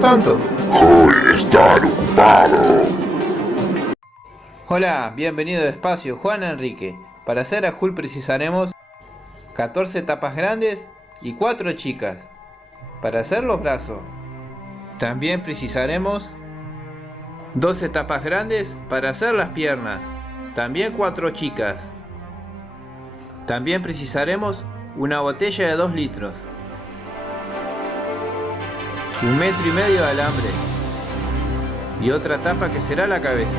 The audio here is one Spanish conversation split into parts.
tanto? ¡Hoy estar ocupado! Hola, bienvenido de Espacio, Juan Enrique. Para hacer a Hulk precisaremos 14 tapas grandes y 4 chicas. Para hacer los brazos, también precisaremos 12 tapas grandes para hacer las piernas, también 4 chicas. También precisaremos una botella de 2 litros, 1,5 metros de alambre y otra tapa que será la cabeza.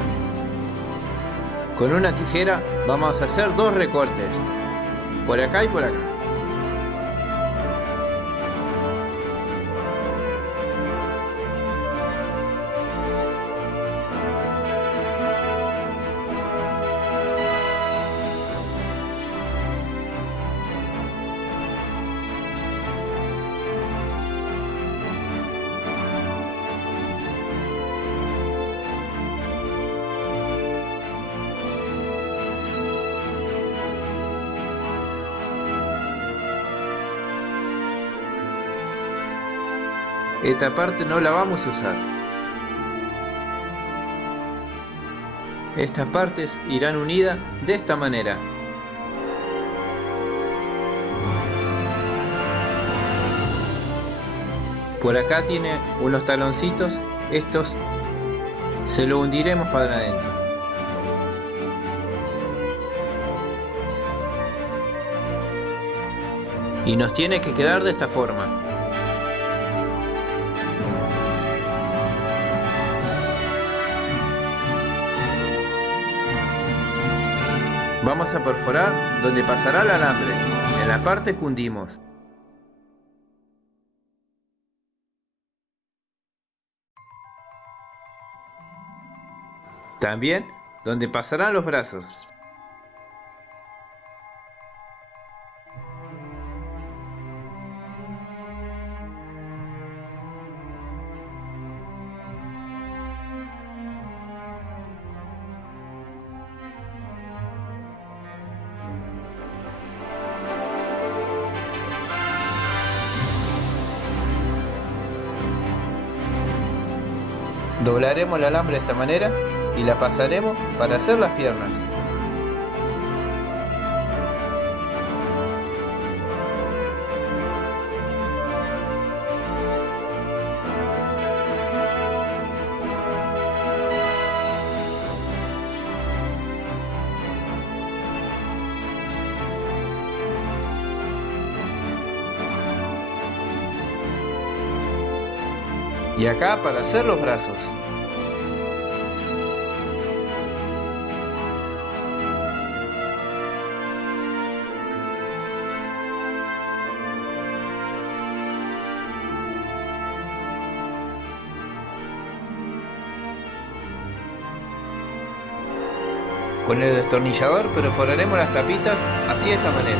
Con una tijera vamos a hacer 2 recortes, por acá y por acá. Esta parte no la vamos a usar. Estas partes irán unidas de esta manera. Por acá tiene unos taloncitos, estos se lo hundiremos para adentro. Y nos tiene que quedar de esta forma. Vamos a perforar donde pasará el alambre, en la parte que hundimos. También donde pasarán los brazos. Doblaremos el alambre de esta manera y la pasaremos para hacer las piernas. Y acá para hacer los brazos. Con el destornillador perforaremos las tapitas así de esta manera.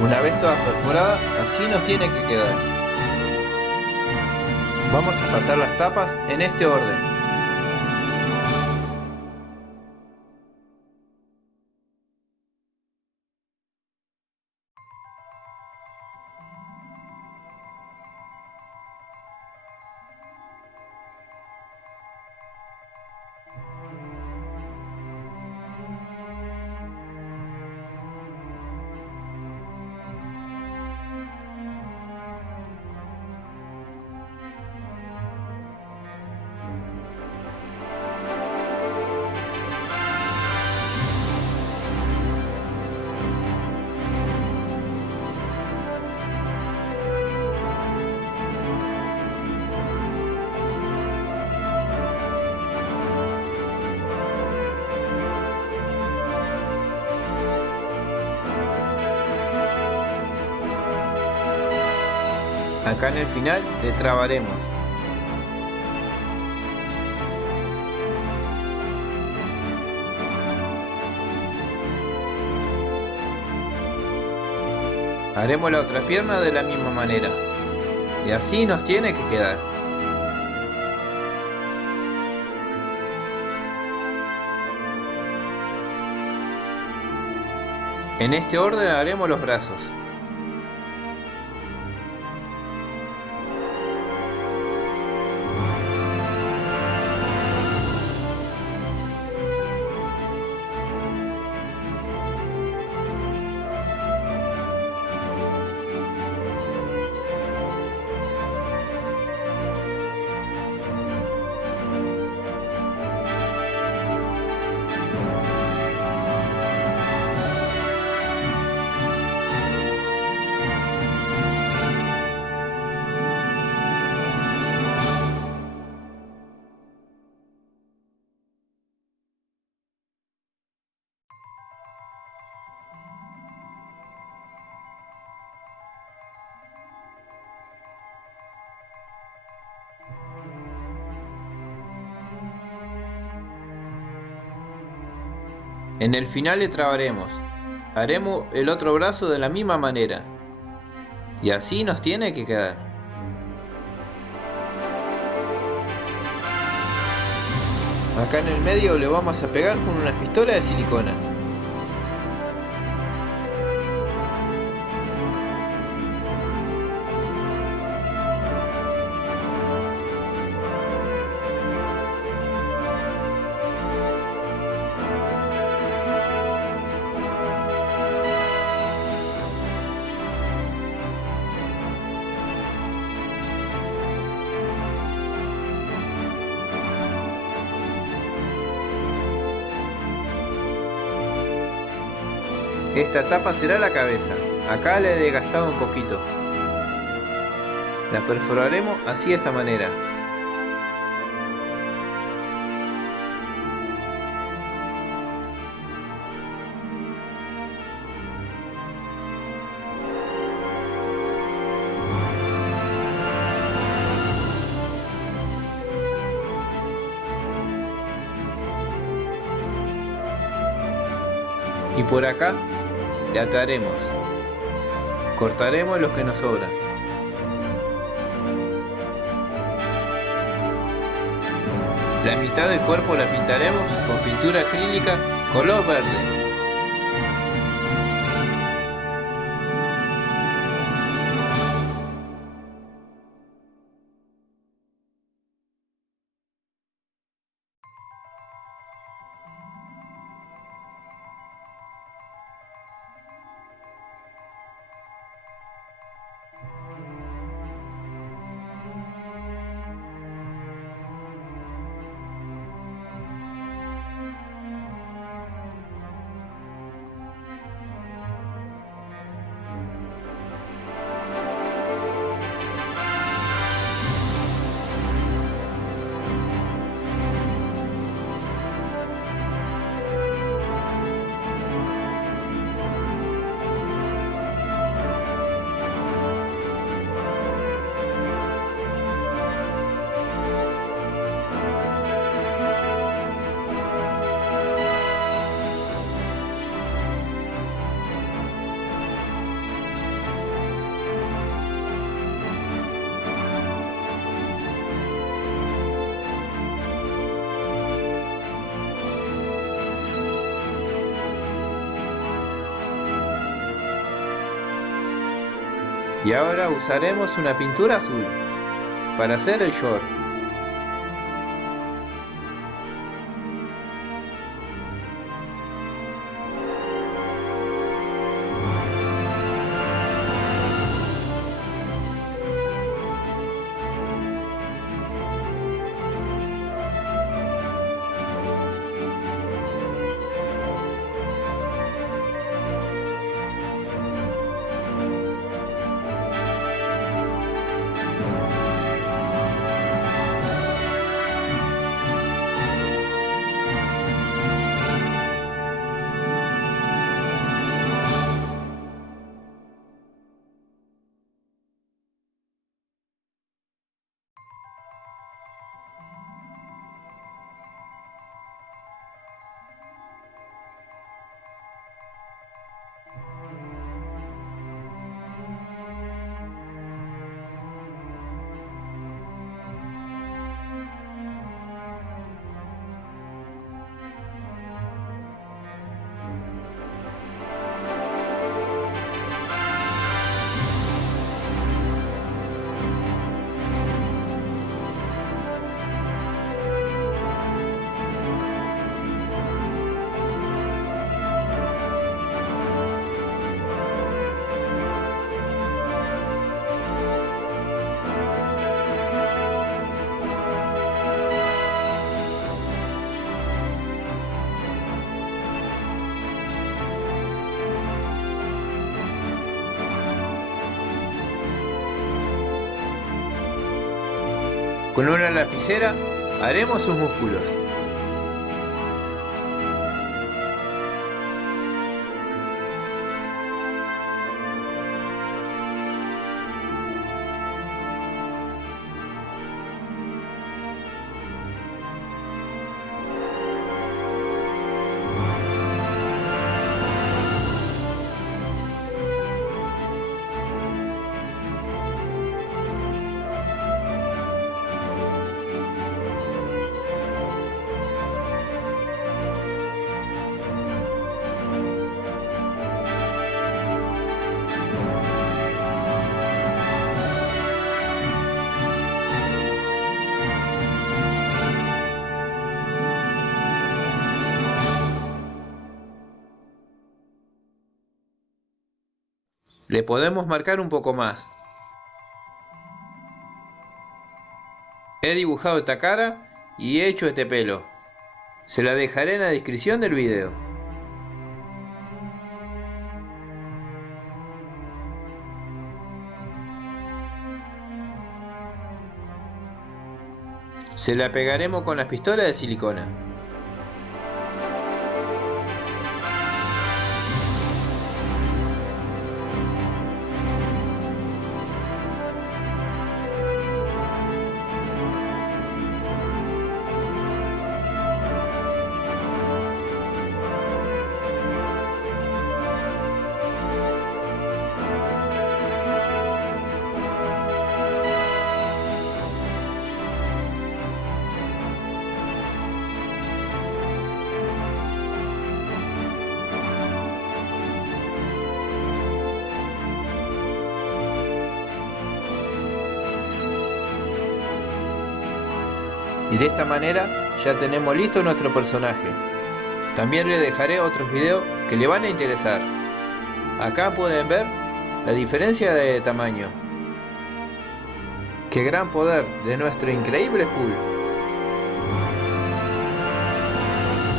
Una vez todas perforadas, así nos tiene que quedar. Vamos a pasar las tapas en este orden. Acá en el final le trabaremos. Haremos la otra pierna de la misma manera. Y así nos tiene que quedar. En este orden haremos los brazos. En el final le trabaremos. Haremos el otro brazo de la misma manera. Y así nos tiene que quedar. Acá en el medio le vamos a pegar con una pistola de silicona. Esta tapa será la cabeza. Acá le he desgastado un poquito. La perforaremos así de esta manera. Y por acá le ataremos. Cortaremos los que nos sobran. La mitad del cuerpo la pintaremos con pintura acrílica color verde. Y ahora usaremos una pintura azul para hacer el short. Con una lapicera haremos sus músculos. Le podemos marcar un poco más. He dibujado esta cara y he hecho este pelo. Se la dejaré en la descripción del video. Se la pegaremos con las pistolas de silicona. Y de esta manera ya tenemos listo nuestro personaje. También le dejaré otros videos que le van a interesar. Acá pueden ver la diferencia de tamaño. ¡Qué gran poder de nuestro increíble Hulk!